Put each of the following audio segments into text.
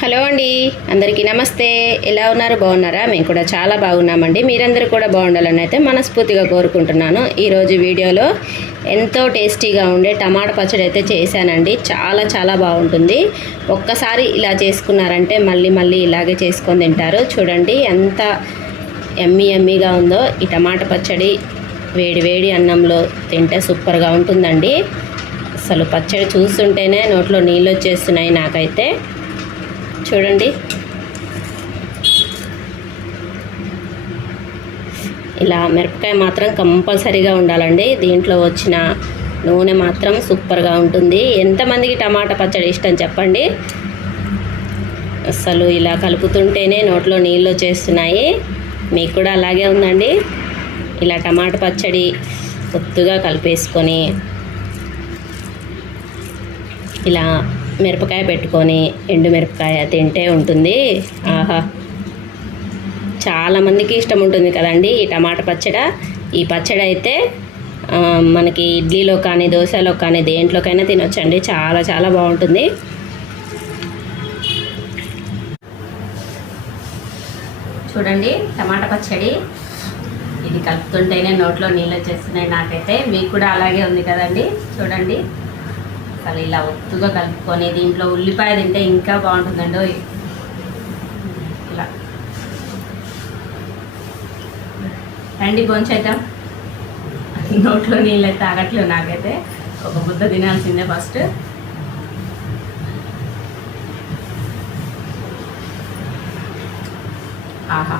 Hello అండి. అందరికీ నమస్తే. ఎలా ఉన్నారు? బాగున్నారా? మేము కూడా చాలా బాగున్నామండి. మీరందరూ కూడా బాగుండాలని అయితే మనస్ఫూర్తిగా కోరుకుంటున్నాను. ఈరోజు వీడియోలో ఎంతో టేస్టీగా ఉండే టమాటా పచ్చడి అయితే చేశానండి. చాలా చాలా బాగుంటుంది. ఒక్కసారి ఇలా చేసుకున్నారంటే మళ్ళీ మళ్ళీ ఇలాగే చేసుకొని తింటారు. చూడండి ఎంత ఎమ్మి ఎమ్మిగా ఉందో ఈ టమాటా పచ్చడి వేడి వేడి అన్నంలో తింటే సూపర్గా ఉంటుందండి. అసలు పచ్చడి చూస్తుంటేనే నోట్లో నీళ్ళు వచ్చేస్తున్నాయి నాకైతే. చూడండి. ఇలా మిరపకాయ మాత్రం కంపల్సరీగా ఉండాలండి. దీంట్లో వచ్చిన నూనె మాత్రం సూపర్గా ఉంటుంది. ఎంతమందికి టమాటా పచ్చడి ఇష్టం చెప్పండి? అసలు ఇలా కలుపుతుంటేనే నోట్లో నీళ్ళు వచ్చేస్తున్నాయి. మీకు కూడా అలాగే ఉందండి. ఇలా టమాటా పచ్చడి కొత్తగా కలిపేసుకొని ఇలా మిరపకాయ పెట్టుకొని ఎండు మిరపకాయ తింటే ఉంటుంది. ఆహా. చాలామందికి ఇష్టం ఉంటుంది కదండి ఈ టమాటా పచ్చడి. ఈ పచ్చడి అయితే మనకి ఇడ్లీలో కానీ దోశలో కానీ దేంట్లోకైనా తినొచ్చండి. చాలా చాలా బాగుంటుంది. చూడండి టమాటా పచ్చడి. ఇది కలుపుతుంటేనే నోట్లో నీళ్ళు వచ్చేస్తున్నాయి నాకైతే. మీకు కూడా అలాగే ఉంది కదండి. చూడండి. అసలు ఇలా ఒత్తుగా కలుపుకొని దీంట్లో ఉల్లిపాయ తింటే ఇంకా బాగుంటుందండి ఇలా. రండి భోంచేద్దాం నోట్లో నీళ్ళు అయితే నాకైతే. ఒక బుద్ధ తినాల్సిందే ఫస్ట్. ఆహా.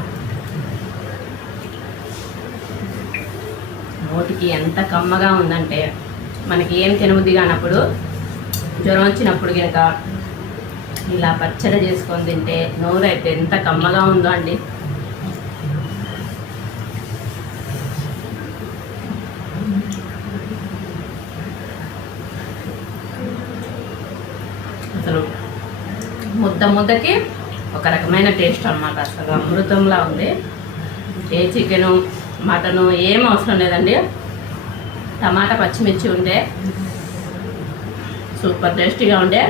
నోటికి ఎంత కమ్మగా ఉందంటే మనకి ఏం తినబుద్ధి కానప్పుడు జ్వరం వచ్చినప్పుడు కనుక ఇలా పచ్చడి చేసుకొని తింటే నోరు అయితే ఎంత కమ్మగా ఉందో అండి. అసలు ముద్ద ముద్దకి ఒక రకమైన టేస్ట్ అనమాట అసలు అమృతంలా ఉంది. ఏ చికెను మటను ఏం అవసరం లేదండి. టమాటా పచ్చిమిర్చి ఉంటే సూపర్ టేస్టీగా ఉండే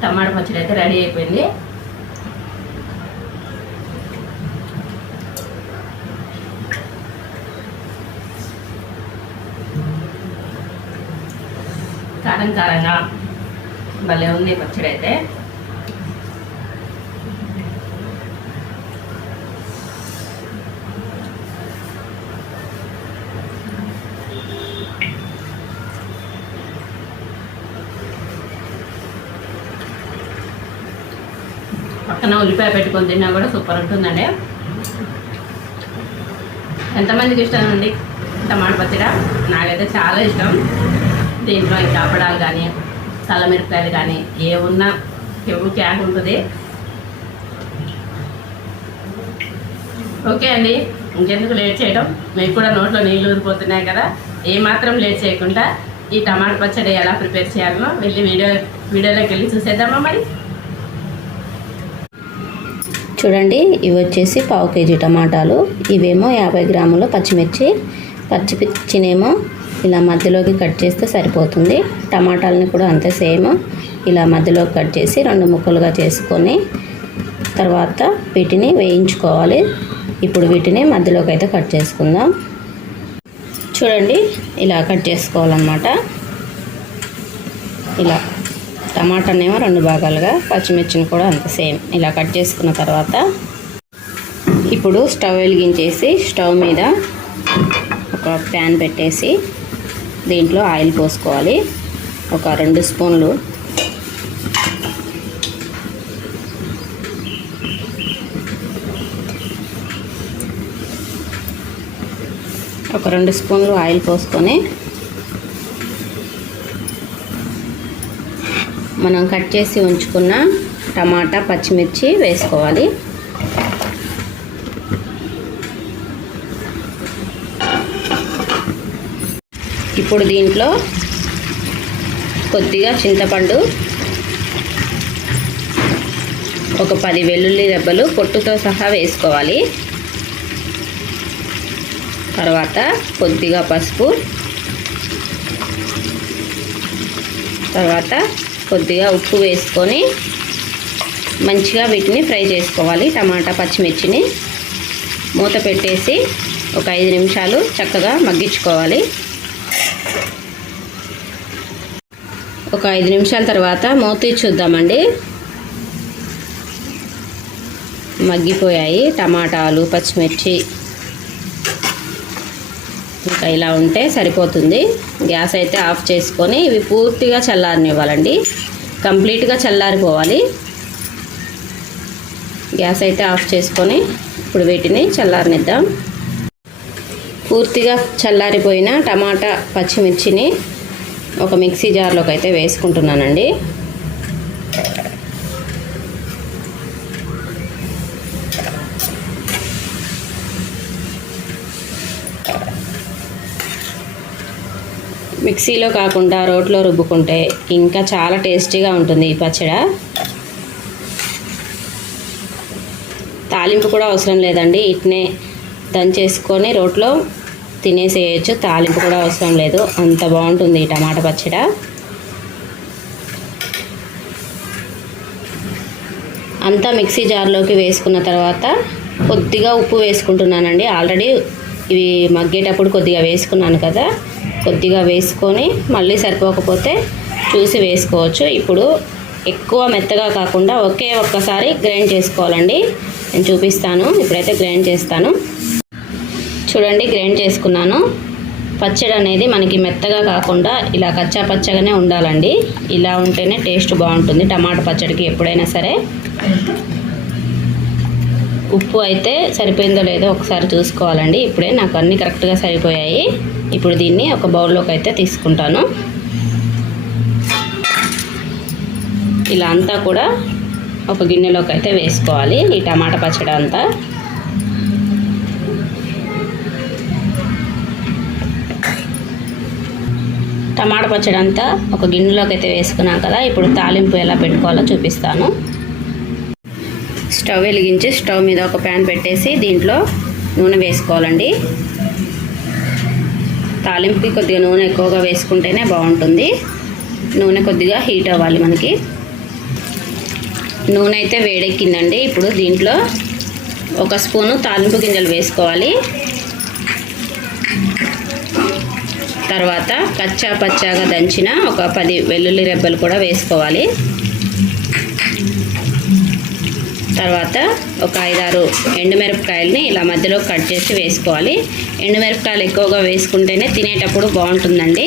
టమాటా పచ్చడి అయితే రెడీ అయిపోయింది. కారం కారంగా భలే ఉంది పచ్చడి అయితే. పక్కన ఉల్లిపాయ పెట్టుకొని తిన్నా కూడా సూపర్ ఉంటుందండి. ఎంతమందికి ఇష్టం అండి? టమాటా పచ్చడి? నాకైతే చాలా ఇష్టం. దీంట్లో ఇంకా అప్పడాలు కానీ చల్లమిరపకాయలు కానీ ఏ ఉన్నా ఎవరు క్యాక్ ఉంటుంది. ఓకే అండి. ఇంకెందుకు లేట్ చేయడం? మీకు కూడా నోట్లో నీళ్ళు ఊరిపోతున్నాయి కదా. ఏ మాత్రం లేట్ చేయకుండా ఈ టమాటా పచ్చడి ఎలా ప్రిపేర్ చేయాలో వెళ్ళి వీడియో వీడియోలోకి వెళ్ళి చూసేద్దామా మరి? చూడండి ఇవి వచ్చేసి పావు కేజీ టమాటాలు. ఇవేమో యాభై గ్రాములు పచ్చిమిర్చి పచ్చిమిర్చినేమో ఇలా మధ్యలోకి కట్ చేస్తే సరిపోతుంది. టమాటాలని కూడా అంతే సేమ్. ఇలా మధ్యలోకి కట్ చేసి రెండు ముక్కలుగా చేసుకొని తర్వాత వీటిని వేయించుకోవాలి. ఇప్పుడు వీటిని మధ్యలోకి అయితే కట్ చేసుకుందాం. చూడండి ఇలా కట్ చేసుకోవాలన్నమాట. ఇలా టమాటానేమో రెండు భాగాలుగా పచ్చిమిర్చిని కూడా అంత సేమ్. ఇలా కట్ చేసుకున్న తర్వాత ఇప్పుడు స్టవ్ వెలిగించేసి స్టవ్ మీద ఒక ప్యాన్ పెట్టేసి దీంట్లో ఆయిల్ పోసుకోవాలి. ఒక రెండు స్పూన్లు ఒక రెండు స్పూన్లు ఆయిల్ పోసుకొని మనం కట్ చేసి ఉంచుకున్న టమాటా పచ్చిమిర్చి వేసుకోవాలి. ఇప్పుడు దీంట్లో కొద్దిగా చింతపండు ఒక పది వెల్లుల్లి రెబ్బలు పొట్టుతో సహా వేసుకోవాలి. తర్వాత కొద్దిగా పసుపు తర్వాత కొద్దిగా ఉప్పు వేసుకొని మంచిగా వీటిని ఫ్రై చేసుకోవాలి. టమాటా పచ్చిమిర్చిని మూత పెట్టేసి ఒక ఐదు నిమిషాలు చక్కగా మగ్గించుకోవాలి. ఒక ఐదు నిమిషాల తర్వాత మూత చూద్దామండి. మగ్గిపోయాయి టమాటాలు పచ్చిమిర్చి. ఇంకా ఇలా ఉంటే సరిపోతుంది. గ్యాస్ అయితే ఆఫ్ చేసుకొని ఇవి పూర్తిగా చల్లారనివ్వాలండి. కంప్లీట్గా చల్లారిపోవాలి. గ్యాస్ అయితే ఆఫ్ చేసుకొని ఇప్పుడు వీటిని చల్లారనిద్దాం. పూర్తిగా చల్లారిపోయిన టమాటా పచ్చిమిర్చిని ఒక మిక్సీ జార్లోకి అయితే వేసుకుంటున్నానండి. మిక్సీలో కాకుండా రోట్లో రుబ్బుకుంటే ఇంకా చాలా టేస్టీగా ఉంటుంది ఈ పచ్చడ. తాలింపు కూడా అవసరం లేదండి ఇట్నే దంచేసుకొని రోట్లో తినేసేయచ్చు తాలింపు కూడా అవసరం లేదు. అంత బాగుంటుంది ఈ టమాటా పచ్చడ. అంతా మిక్సీ జార్లోకి వేసుకున్న తర్వాత కొద్దిగా ఉప్పు వేసుకుంటున్నానండి. ఆల్రెడీ ఇవి మగ్గేటప్పుడు కొద్దిగా వేసుకున్నాను కదా. కొద్దిగా వేసుకొని మళ్ళీ సరిపోకపోతే చూసి వేసుకోవచ్చు. ఇప్పుడు ఎక్కువ మెత్తగా కాకుండా ఒకే ఒక్కసారి గ్రైండ్ చేసుకోవాలండి. నేను చూపిస్తాను. ఇప్పుడైతే గ్రైండ్ చేస్తాను. చూడండి గ్రైండ్ చేసుకున్నాను. పచ్చడి అనేది మనకి మెత్తగా కాకుండా ఇలా కచ్చా పచ్చగానే ఉండాలండి. ఇలా ఉంటేనే టేస్ట్ బాగుంటుంది. టమాటా పచ్చడికి ఎప్పుడైనా సరే. ఉప్పు అయితే సరిపోయిందో లేదో ఒకసారి చూసుకోవాలండి. ఇప్పుడే నాకు అన్నీ కరెక్ట్గా సరిపోయాయి. ఇప్పుడు దీన్ని ఒక బౌల్లోకి అయితే తీసుకుంటాను. ఇలా అంతా కూడా ఒక గిన్నెలోకి అయితే వేసుకోవాలి ఈ టమాటా పచ్చడి అంతా. టమాటా పచ్చడి అంతా ఒక గిన్నెలోకి అయితే వేసుకున్నాం కదా ఇప్పుడు తాలింపు ఎలా పెట్టుకోవాలో చూపిస్తాను. స్టవ్ వెలిగించి స్టవ్ మీద ఒక ప్యాన్ పెట్టేసి దీంట్లో నూనె వేసుకోవాలండి. తాలింపుకి కొద్దిగా నూనె ఎక్కువగా వేసుకుంటేనే బాగుంటుంది. నూనె కొద్దిగా హీట్ అవ్వాలి మనకి. నూనె అయితే వేడెక్కిందండి. ఇప్పుడు దీంట్లో ఒక స్పూను తాలింపు గింజలు వేసుకోవాలి. తర్వాత కచ్చా పచ్చాగా దంచిన ఒక పది వెల్లుల్లి రెబ్బలు కూడా వేసుకోవాలి. తర్వాత ఒక ఐదారు ఎండుమిరపకాయలని ఇలా మధ్యలో కట్ చేసి వేసుకోవాలి. ఎండుమిరపకాయలు ఎక్కువగా వేసుకుంటేనే తినేటప్పుడు బాగుంటుందండి.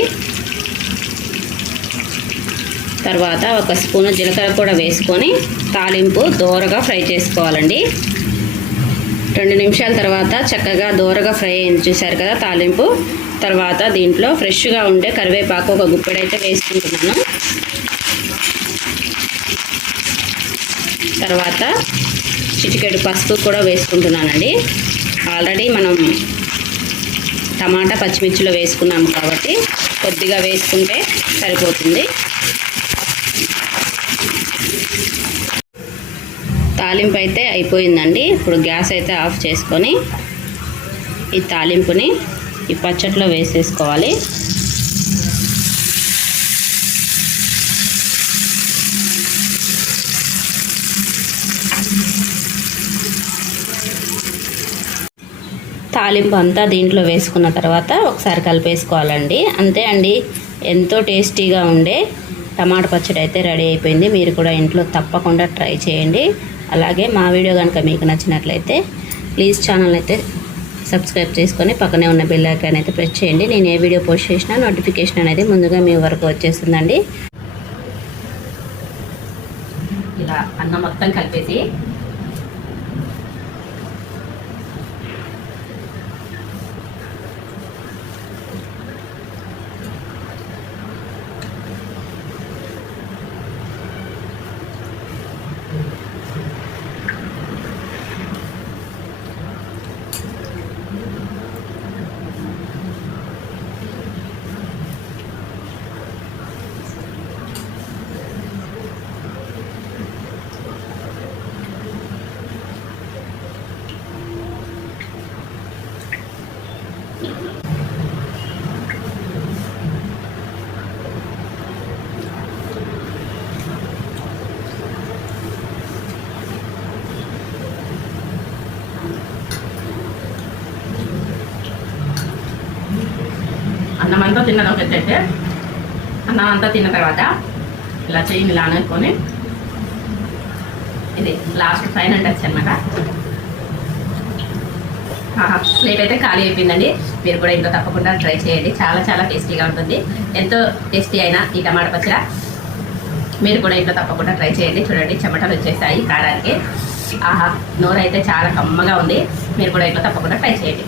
తర్వాత ఒక స్పూను జీలకర్ర కూడా వేసుకొని తాలింపు దోరగా ఫ్రై చేసుకోవాలండి. రెండు నిమిషాల తర్వాత చక్కగా దోరగా ఫ్రై అయింది చూశారు కదా తాలింపు. తర్వాత దీంట్లో ఫ్రెష్గా ఉండే కరివేపాకు ఒక గుప్పెడైతే వేసుకుంటున్నాను. తర్వాత చిటికెడు పసుపు కూడా వేసుకుంటున్నానండి. ఆల్రెడీ మనం టమాటా పచ్చిమిర్చిలో వేసుకున్నాము కాబట్టి కొద్దిగా వేసుకుంటే సరిపోతుంది. తాలింపు అయితే అయిపోయిందండి. ఇప్పుడు గ్యాస్ అయితే ఆఫ్ చేసుకొని ఈ తాలింపుని ఈ పచ్చట్లో వేసేసుకోవాలి. తాలింపు అంతా దీంట్లో వేసుకున్న తర్వాత ఒకసారి కలిపేసుకోవాలండి. అంతే అండి. ఎంతో టేస్టీగా ఉండే టమాటా పచ్చడి అయితే రెడీ అయిపోయింది. మీరు కూడా ఇంట్లో తప్పకుండా ట్రై చేయండి. అలాగే మా వీడియో కనుక మీకు నచ్చినట్లయితే ప్లీజ్ ఛానల్ అయితే సబ్స్క్రైబ్ చేసుకొని పక్కనే ఉన్న బెల్ ఐకాన్ అయితే ప్రెస్ చేయండి. నేను ఏ వీడియో పోస్ట్ చేసినా నోటిఫికేషన్ అనేది ముందుగా మీ వరకు వచ్చేస్తుందండి. ఇలా అన్నం మొత్తం కలిపేసి అన్నం అంతా తిన్నది ఒక ఎత్తు అన్నం అంతా తిన్న తర్వాత ఇలా చేయి ఇలా అనుకొని ఇది లాస్ట్ ఫైనల్ టచ్ అనమాట ప్లేట్ అయితే ఖాళీ అయిపోయిందండి. మీరు కూడా ఇంట్లో తప్పకుండా ట్రై చేయండి. చాలా చాలా టేస్టీగా ఉంటుంది. ఎంతో టేస్టీ అయిన ఈ టమాటా పచ్చడి. మీరు కూడా ఇంట్లో తప్పకుండా ట్రై చేయండి. చూడండి చెమటలు వచ్చేసాయి. కారానికి. ఆహా నోరు అయితే చాలా కమ్మగా ఉంది. మీరు కూడా ఇంట్లో తప్పకుండా ట్రై చేయండి.